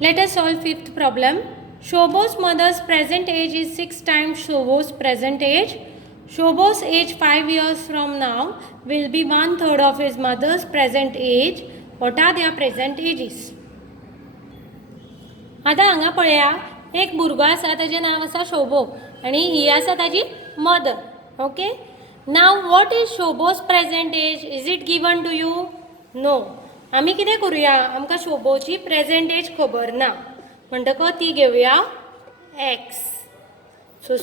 Let us solve fifth problem. Shobos mother's present age is 6 times Shobos present age. Shobos age 5 years from now will be 1/3 of his mother's present age. What are their present ages? आता हांगा पळया एक भुरगो आसा ताचें नांव आसा शोभो आनी ही आसा ताची mother. Okay, now what is Shobo's present age? Is it given to you? No. आमी कितें करुया, आमकां शोबोची प्रेजेंट एज खबर ना म्हणटकच ती घेवया X. So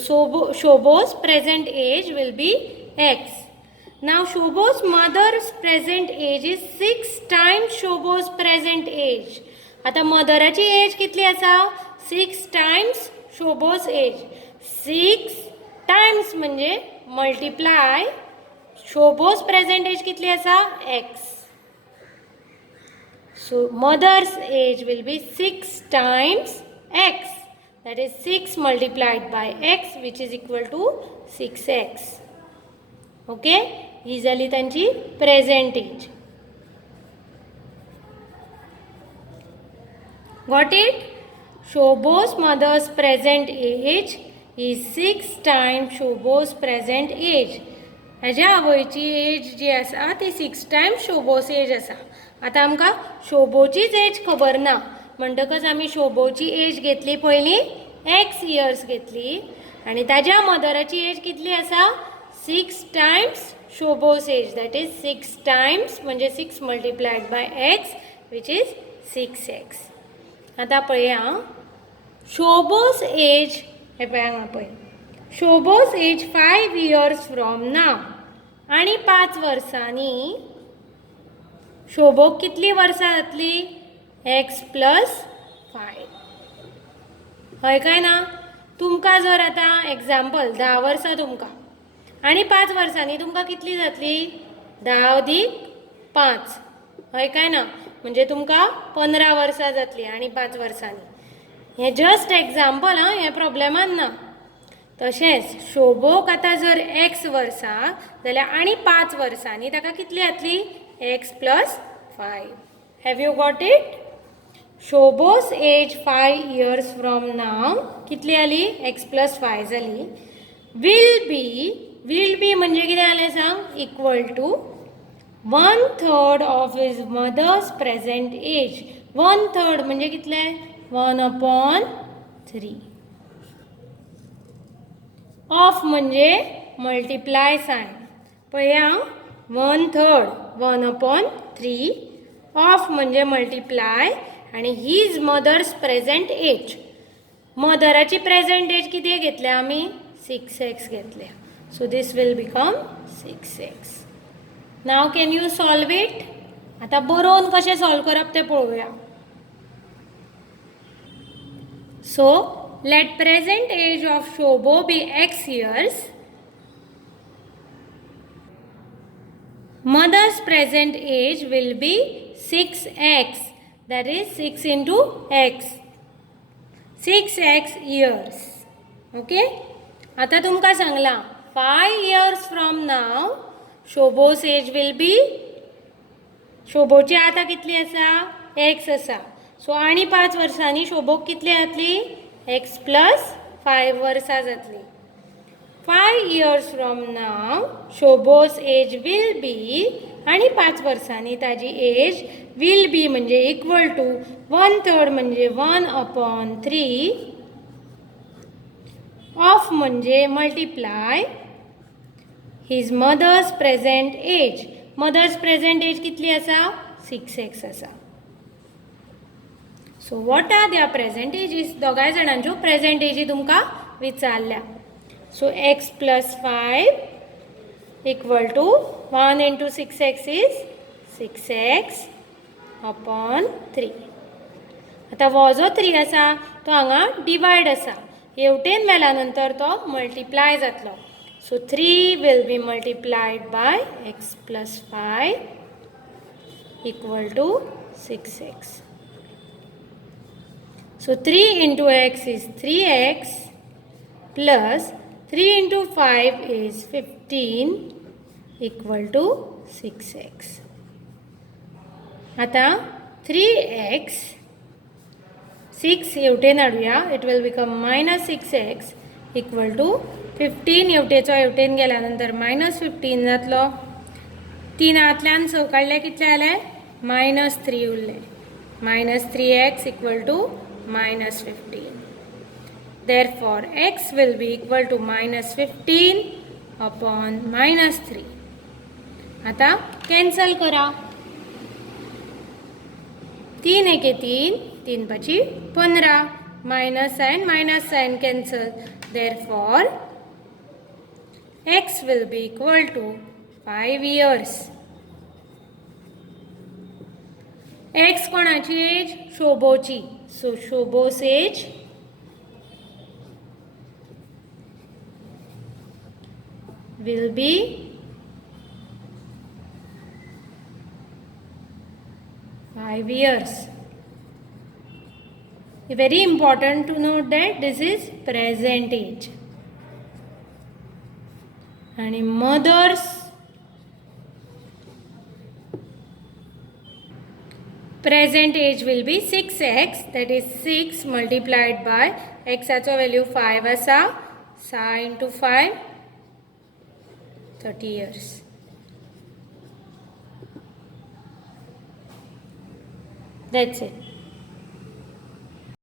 Shobo's present age will be X. Now Shobo's mother's present age is 6 times Shobo's present age. आता मदराची एज कितली आसा? 6 टाइम्स शोबोज एज. 6 टाइम्स म्हणजे मल्टिप्लाय शोबोज प्रेजेंट एज कितली आसा? X. So mother's age will be 6 times X. that is 6 multiplied by x which is equal to 6x. Okay, ही जाली तांची present age. Got it? Shobos mother's present age is 6 times Shobos present age. हाज्या आवयची age जी आसा ती 6 times Shobo's age आसा. आता आमकां शोबोचीच एज खबर ना म्हणटकच आमी शोबोची एज घेतली पयली एक्स इयर्स घेतली आनी ताज्या मदराची एज कितली आसा? 6 times Shobo's age. That is 6 times म्हणजे 6 multiplied by X which is 6x. आता पळया शोबोस एज. हे पळय हांगा पळय Shobo's age 5 years from now. आनी 5 वर्सांनी शोबोक कितली वर्सां जातली? X plus 5. हय काय ना? तुमकां जर आतां एग्जाम्पल 10 वर्सां तुमकां आनी 5 वर्सांनी तुमकां कितली जातली? 10 अधिक 5. हय काय ना? म्हणजे तुमकां 15 वर्सां जातली आनी 5 वर्सांनी. हें जस्ट एग्जाम्पल हां, हें प्रॉब्लेमान ना. तशेंच शोबोक आतां जर एक्स वर्सां जाल्यार आनी 5 वर्सांनी ताका कितली जातली? X plus 5. Have you got it? Shobo's age 5 years from now कितली जाली? एक्स प्लस 5 जाली. विल बी म्हणजे कितें जालें सांग? Equal to 1/3 of his mother's present age. 1/3 म्हणजे कितले? 1/3. ऑफ म्हणजे मल्टिप्लाय सायन. पळया 1/3 1/3. ऑफ म्हणजे मल्टिप्लाय आणि हीज मदर्स प्रेजेंट एज. मदराची प्रेजेंट एज किती घेतल्या आमी? 6x घेतल्या. So this will become 6x. Now can you solve it? आता बरोवन कशें सॉल्व करप तें पळोवया. So let present age of Shobo be x years. Mother's present age will be 6x. That is 6 into x. 6x years. Okay? आता तुमकां सांगला 5 years from now Shobo's age will be. शोबोची आतां कितली आसा? x आसा. सो आनी 5 वर्सांनी शोबोक कितली जातली? एक्स प्लस 5 वर्सां जातली. 5 years from now Shobo's age will be आनी 5 वर्सांनी ताजी एज विल बी म्हणजे इक्वल टू 1/3 म्हणजे 1/3. ऑफ म्हणजे multiply his mother's present age. Mother's present age कितली आसा? 6x आसा. So what are their present ages? दोगांय जाणांच्यो प्रेजेंट एजी तुमकां विचारल्या. So X plus 5 equal to 1 into 6x is 6x upon 3. आता हो जो 3 आसा तो हांगा डिवायड आसा. हेवटेन मेल्या नंतर तो मल्टिप्लाय जातलो. So 3 will be multiplied by x plus 5 equal to 6x. So 3 into x is 3x plus 3 into 5 is 15 equal to 6x. आता 3x 6 हेवटेन हाडुया. It will become -6x equal to 15 हेवटेचो हेवटेन गेल्या नंतर -15 जातलो. 3 स काडले कितले जाले? -3 उरले. -3x equal to -15. Therefore, x will be equal to -15 upon -3. आता कॅन्सल करा. 3 एके 3, 3 पाची 15. Minus sign cancel. Therefore, x will be equal to 5 years. x कोणाची एज? शोभोची. So, शोभोस age will be 5 years. Very important to note that this is present age. And mother's present age will be 6x, that is 6 multiplied by x acho value 5 asa, 6 into 5, 30 years. That's it.